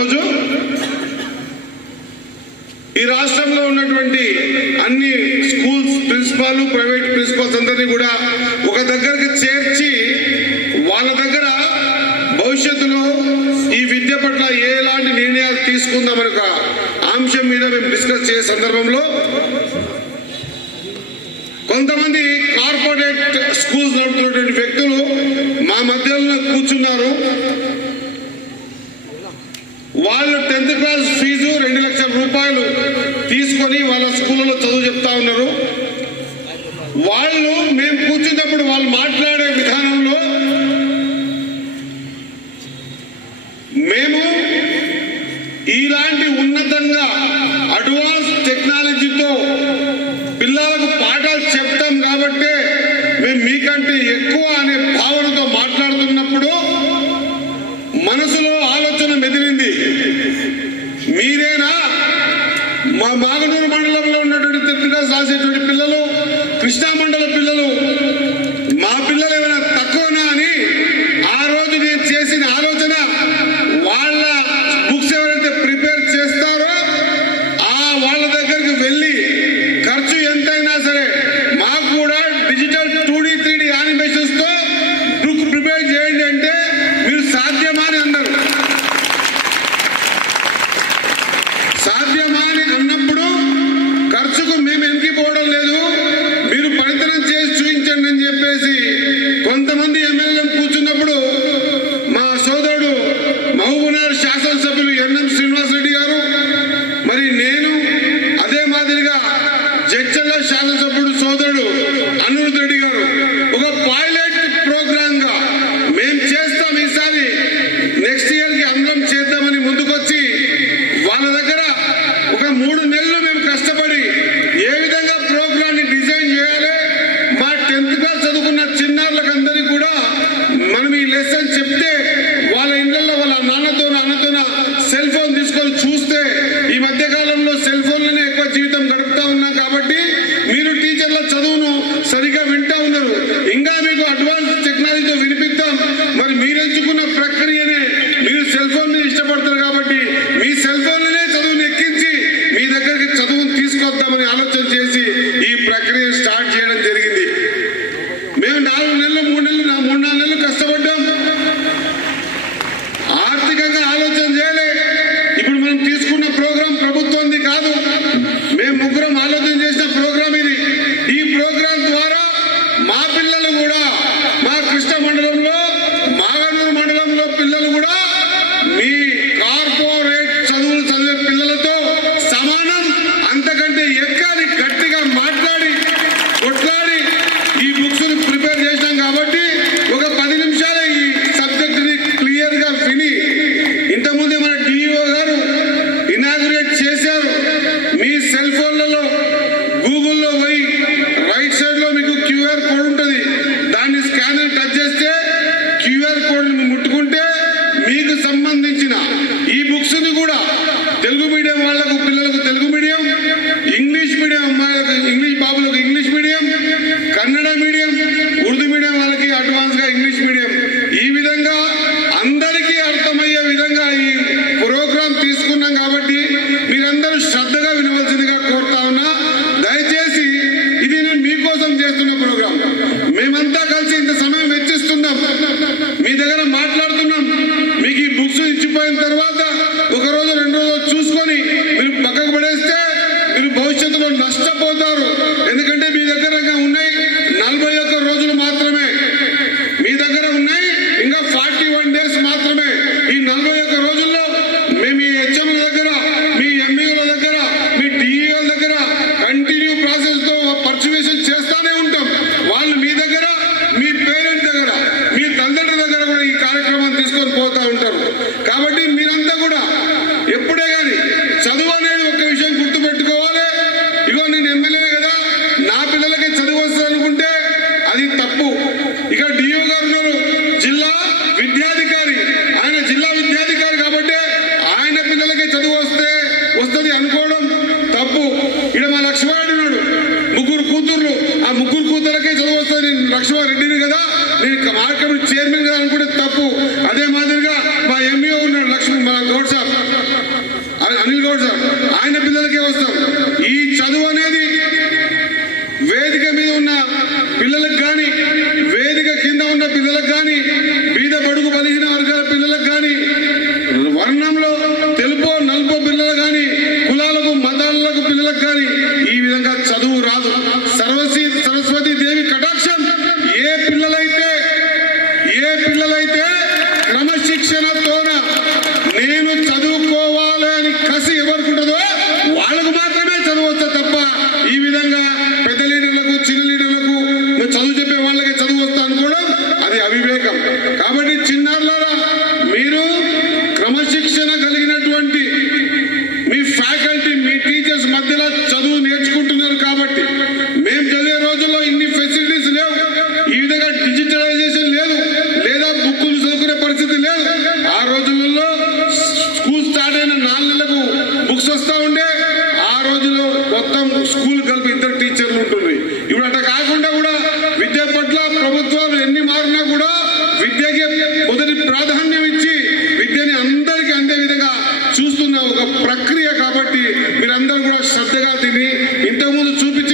రోజు ఈ రాష్ట్రంలో ఉన్నటువంటి అన్ని స్కూల్స్ ప్రిన్సిపాల్ ప్రైవేట్ ప్రిన్సిపాల్స్ అందరినీ కూడా ఒక దగ్గరకు చేర్చి వాళ్ళ దగ్గర భవిష్యత్తులో ఈ విద్య పట్ల ఎలాంటి నిర్ణయాలు తీసుకుందాం అనే అంశం మీద మేము డిస్కస్ చేసే సందర్భంలో కొంతమంది కార్పొరేట్ స్కూల్స్ నడుపుతున్నటువంటి వ్యక్తులు వాళ్ళు మేము కూర్చున్నప్పుడు వాళ్ళు మాట్లాడే విధానంలో మేము ఇలాంటి ఉన్నతంగా అడ్వాన్స్ టెక్నాలజీతో పిల్లలకు పాఠాలు చెప్తాం కాబట్టి మేము మీకంటే ఎక్కువ అనే భావనతో మాట్లాడుతున్నప్పుడు మనసులో ఆలోచన మెదిలింది. మీరేనా? మా మాగనూరు మండలంలో ఉన్నటువంటి తిట్టుగా సాసేటువంటి పిల్లలు మధ్యకాలంలో సెల్ ఫోన్ తెలుగు మీడియం వాళ్లకు చైర్మన్ గారు అనుకుంటే తప్పు. అదే మాదిరిగా మా ఎంఈఓ ఉన్నాడు లక్ష్మి మా గౌడ్ సార్. అనిల్ గౌడ్ సార్. ఆయన పిల్లలకే వస్తాం. ఈ చదువు అనేది వేదిక మీద ఉన్న పిల్లలకు కానీ వేదిక కింద ఉన్న పిల్లలకు కానీ బీద బడుగు పలిగిన వర్గాల పిల్లలకు కానీ వర్ణంలో తెలుపో నలుపో పిల్లలు కానీ కులాలకు మతాలకు పిల్లలకు కానీ ఈ విధంగా చదువు రాదు. సరస్వతి దేవి కటాక్షం ఏ పిల్లలైతే పిల్లలైతే క్రమశిక్షణతోన నేను చదువుకోవాలి అని కసి ఎవరుకుంటుందో వాళ్ళకు మాత్రమే చదవచ్చు తప్ప ఈ విధంగా పెద్ద లీడర్లకు చిన్న లీడర్లకు చదువు చెప్పే వాళ్ళకే చదువు వస్తా అనుకోవడం అది అవివేకం. కాబట్టి చిన్నారులారా మీరు క్రమశిక్షణ కలిగినటువంటి మీ ఫ్యాకల్టీ మీ టీచర్స్ మధ్యలో చదువు నేర్చుకుంటున్నారు చూస్తున్న ఒక ప్రక్రియ కాబట్టి మీరందరూ కూడా శ్రద్ధగా తిని ఇంతకుముందు చూపించిన